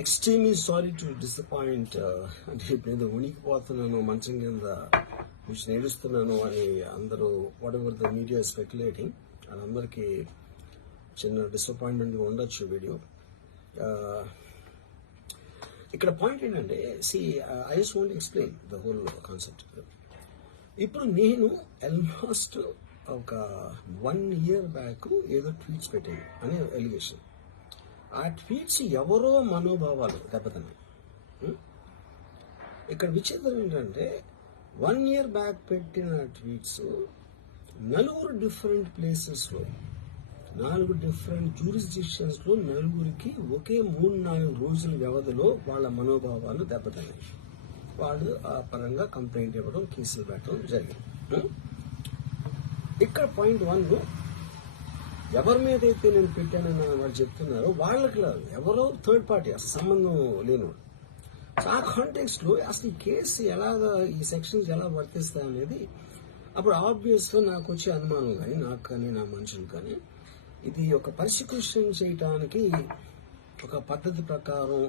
Extremely sorry to disappoint. అంటే ఇప్పుడు ఏదో ఉనికిపోతున్నాను, మంచం కింద కొంచెం ఏడుస్తున్నాను అని అందరూ what ever the media speculating, వాళ్ళందరికీ చిన్న డిసప్పాయింట్మెంట్గా ఉండొచ్చు వీడియో. ఇక్కడ పాయింట్ ఏంటంటే, I just want explain the whole concept. ఇప్పుడు నేను ఆల్మోస్ట్ ఒక 1 year బ్యాక్ ఏదో ట్వీట్స్ పెట్టాను అనే ఎలిగేషన్. ఆ ట్వీట్స్ ఎవరో మనోభావాలు దెబ్బతిన్నాయి. ఇక్కడ విచిత్రం ఏంటంటే 1 year బ్యాక్ పెట్టిన ట్వీట్స్ 4 డిఫరెంట్ ప్లేసెస్లో 4 డిఫరెంట్ జ్యూరిస్డిక్షన్స్లో 4కి ఒకే 3-4 రోజుల వ్యవధిలో వాళ్ళ మనోభావాలు దెబ్బతిన్నాయి. వాళ్ళు ఆ పరంగా కంప్లైంట్ ఇవ్వడం, కేసులు పెట్టడం జరిగింది. ఇక్కడ పాయింట్ 1, ఎవరి మీద అయితే నేను పెట్టానని వాళ్ళు చెప్తున్నారో వాళ్ళకి లేదు, ఎవరో థర్డ్ పార్టీ, అసలు సంబంధం లేనివాడు. సో ఆ కాంటెక్స్ట్లో అసలు ఈ కేసు ఎలాగా, ఈ సెక్షన్స్ ఎలా వర్తిస్తాయి అనేది అప్పుడు ఆబ్వియస్గా నాకు వచ్చే అనుమానం కానీ, నాకు కానీ నా మనుషులు కానీ, ఇది ఒక పర్సిక్యూషన్ చేయటానికి ఒక పద్ధతి ప్రకారం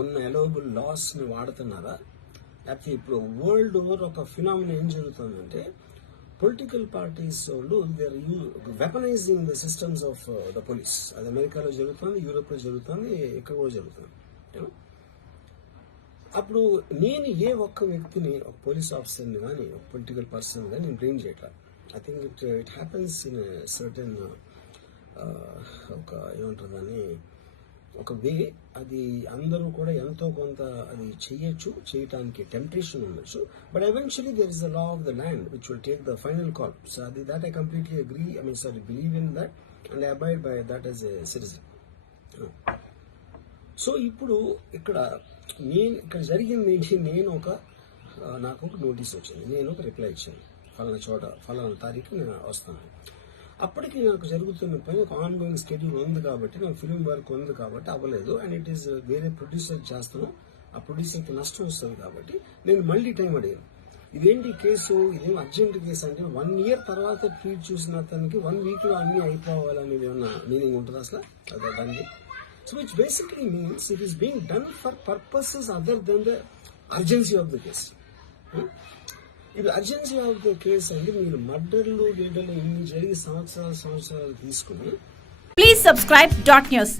ఉన్న ఎలవబుల్ లాస్ని వాడుతున్నారా, లేకపోతే ఇప్పుడు వరల్డ్ ఓవర్ ఒక ఫినామినా ఏం జరుగుతుందంటే, పొలిటికల్ పార్టీస్ వాళ్ళు they are weaponizing the systems of the police. అది అమెరికాలో జరుగుతుంది, యూరోప్లో జరుగుతుంది, ఇక్కడ కూడా జరుగుతుంది. అప్పుడు నేను ఏ ఒక్క వ్యక్తిని, ఒక పోలీస్ ఆఫీసర్ని కానీ, ఒక పొలిటికల్ పర్సన్ కానీ నేను బ్లేమ్ చేయట్లేదు. I think it happens in certain ఒక ఏమంటారు దాన్ని, ఒక వే. అది అందరూ కూడా ఎంతో కొంత అది చేయటానికి టెంప్టేషన్ ఉండొచ్చు. But eventually there is the law of the land which will take the final call. So అది that I completely agree, believe in that and I abide by that as a citizen. So ఇప్పుడు ఇక్కడ జరిగింది ఏంటి, నాకు ఒక notice వచ్చింది, నేను ఒక రిప్లై ఇచ్చాను, ఫలానా చోట ఫలానా తారీఖు నేను వస్తాను. అప్పటికి నాకు జరుగుతున్న పని ఒక ఆన్గోయింగ్ స్కెడ్యూల్ ఉంది కాబట్టి, నాకు ఫిల్మ్ వర్క్ ఉంది కాబట్టి అవ్వలేదు. అండ్ ఇట్ ఈస్ వేరే ప్రొడ్యూసర్ చేస్తాను, ఆ ప్రొడ్యూసర్కి నష్టం వస్తుంది కాబట్టి నేను మళ్ళీ టైం అడిగాను. ఇదేంటి కేసు, ఇదేం అర్జెంట్ కేసు అంటే 1 year తర్వాత ట్వీట్ చూసిన అతనికి 1 weekలో అన్ని అయిపోవాలనేది ఏమన్నా మీనింగ్ ఉంటుంది అసలు దానికి? So which basically means it is being done for purposes other than the urgency of the case. ఇది అర్జెన్సీ ఆఫ్ ద కేస్ అంటే, మీరు మర్డర్లు డేటలు ఇన్ని జరిగి సంవత్సరాలు తీసుకుని. Please subscribe .news.